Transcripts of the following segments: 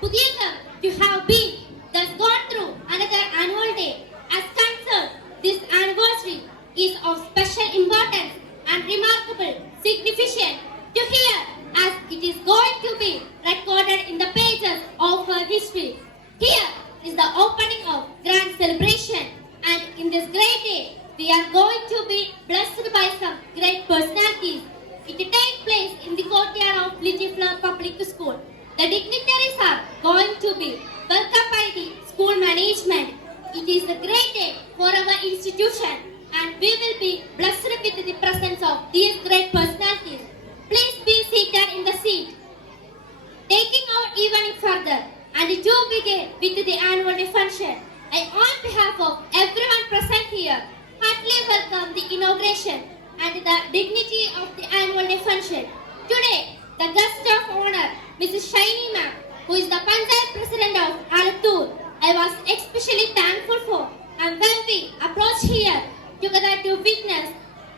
Pudiyakam to have been thus gone through another annual day. As concerned, this anniversary is of special importance and remarkable significance to hear as it is going to be recorded in the pages of our history. Here is the opening of grand celebration, and in this great day we are going to be blessed by some great personalities. It takes place in the courtyard of Little Flower Public School. The dignitaries are going to be welcomed by the school management. It is a great day for our institution, and we will be blessed with the presence of these great personalities. Please be seated in the seat. Taking our evening further, and do begin with the annual day function. I, on behalf of everyone present here, heartily welcome the inauguration and the dignity of the annual day function. Today, the guest of honor, Mrs. Shaini Ma'am, who is the Panchayat President of Alattur, I was especially thankful for, and when we approached here together to witness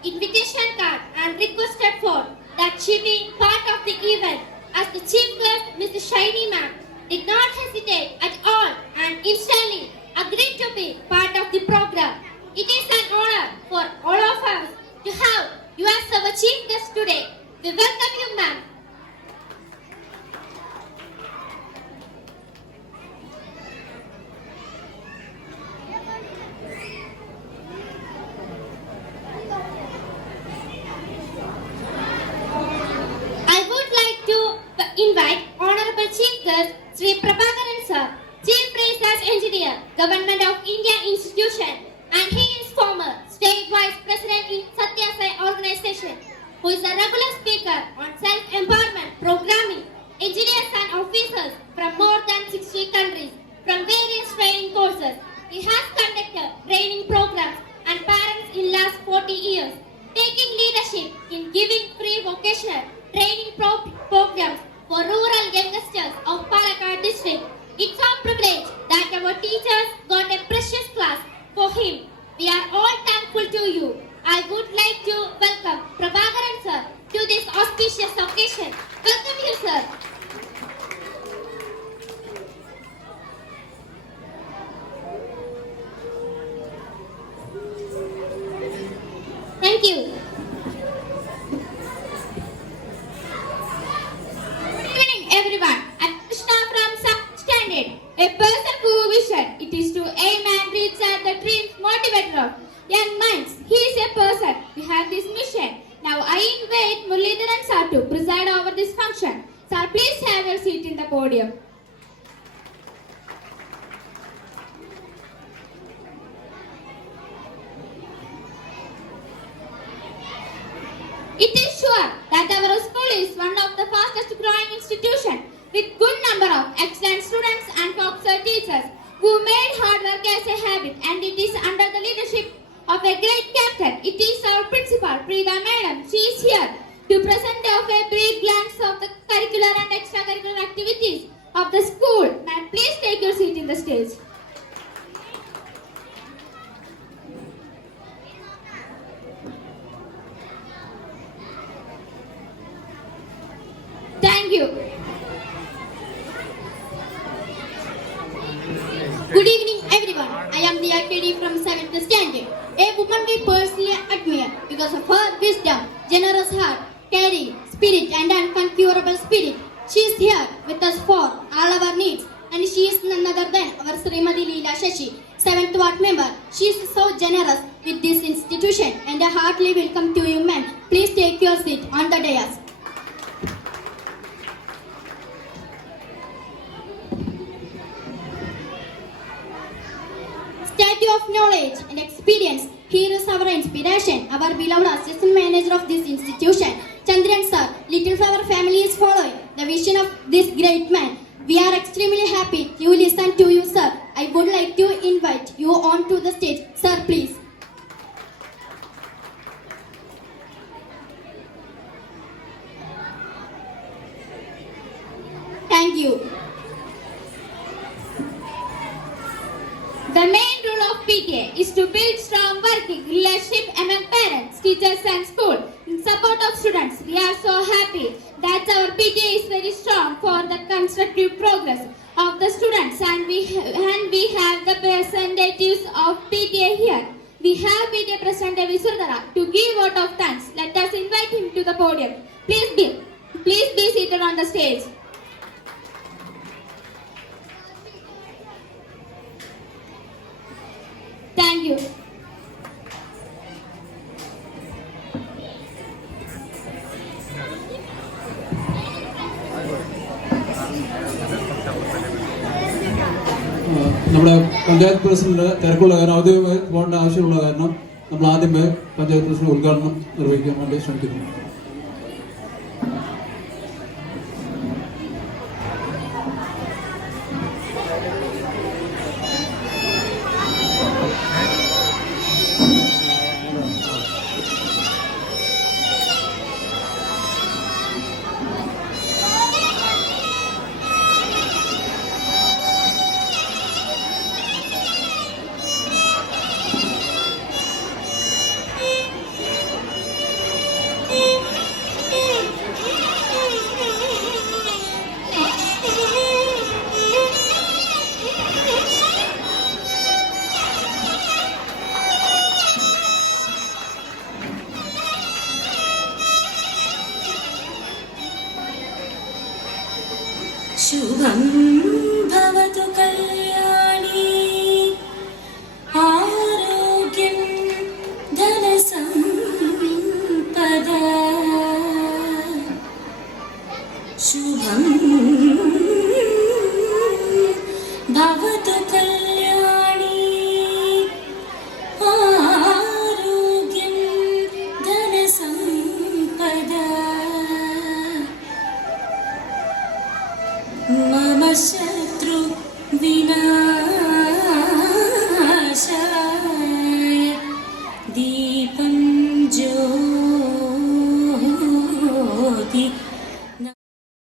invitation card and requested for that she be part of the event, as the chief guest, Mrs. Shaini Ma'am, did not hesitate at all and instantly agreed to be part of the program. It is an honor for all of us to have you as our chief guest today. We welcome you, ma'am. I would like to invite Honorable Chief Guest Sri Prabhakaran Sir, Chief Research Engineer, Government of India Institution, and he is former State Vice President in Satya Sai Organization, who is a regular speaker on self-empowerment programming, engineers and officers from more than 60 countries, from various training courses. He has conducted training programs and parents in last 40 years, taking leadership in giving free vocational training programs for rural youngsters of Palakkad district. It's our privilege that our teachers got a precious class for him. We are all thankful to you. I would like to welcome Prabhakaran sir to this auspicious occasion. Welcome you, sir. Thank you. Good evening, everyone. I'm Krishna from South Standard. A person who wishes it is to aim and reach at the dreams motivated of young minds. He is a person who has this mission. Now I invite Muralidharan sir to preside over this function. Sir, please have your seat in the podium. It is sure that our school is one of the fastest growing institutions with good number of excellent students and top teachers who made hard work as a habit, and it is under the leadership of a great captain. It is our principal, Preeta Madam. She is here to present of a brief glance of the curricular and extracurricular activities of the school. Now please take your seat in the stage. Thank you. Good evening, everyone. I am the lady from 7th standard. A woman we personally admire because of her wisdom, generous heart, caring spirit, and unconquerable spirit. She is here with us for all our needs, and she is none other than our Srimati Leela Shashi, 7th ward member. She is so generous with this institution, and a heartily welcome to you, ma'am. Please take your seat on the dais. Statue of knowledge and experience. Here is our inspiration, our beloved assistant manager of this institution, Chandran sir. Little Flower family is following the vision of this great man. We are extremely happy to listen to you, sir. I would like to invite you on to the stage. Sir, please. Thank you. The main role of PTA is to build strong working relationship among parents, teachers and school in support of students. We are so happy that our PTA is very strong for the constructive progress of the students, and we have the representatives of PTA here. We have PTA President Devi Surdara to give vote of thanks. Let us invite him to the podium. Please be seated on the stage. Thank you. നമ്മുടെ panchayat president തിരക്കുള്ള കാരണം ഔദ്യോഗികമായി പോകേണ്ട ആവശ്യമുള്ള കാരണം നമ്മൾ ആദ്യമേ panchayat president ഉദ്ഘാടനം നിർവഹിക്കാൻ വേണ്ടി ശ്രമിക്കുന്നു. शुभं भवतु कल्याणी आरोग्यं धनसम्पदा शुभं भवतु कल्याणी आरोग्यं धनसम्पदा मम शत्रु विना